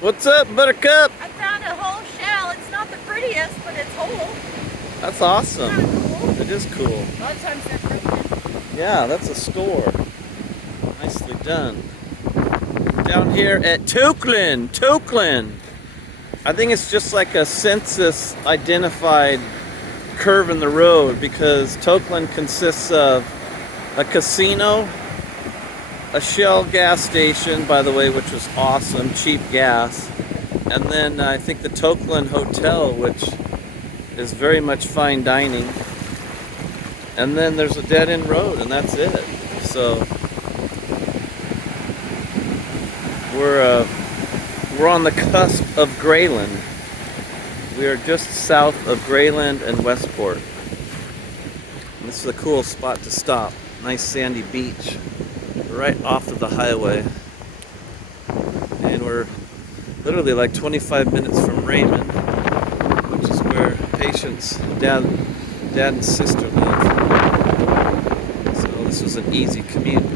What's up, Buttercup? I found a whole shell. It's not the prettiest, but it's whole. That's awesome. Kind of cool. It is cool. A lot of times they're pregnant. Yeah, that's a store. Nicely done. Down here at Tokeland. I think it's just like a census identified curve in the road because Tokeland consists of a casino, a Shell gas station, by the way, which was awesome, cheap gas, and then I think the Tokeland Hotel, which is very much fine dining, and then there's a dead-end road, and that's it. So we're on the cusp of Grayland. We are just south of Grayland and Westport. And this is a cool spot to stop. Nice sandy beach. We're right off of the highway. And we're literally like 25 minutes from Raymond, which is where Patient's dad and sister live. So this was an easy commute.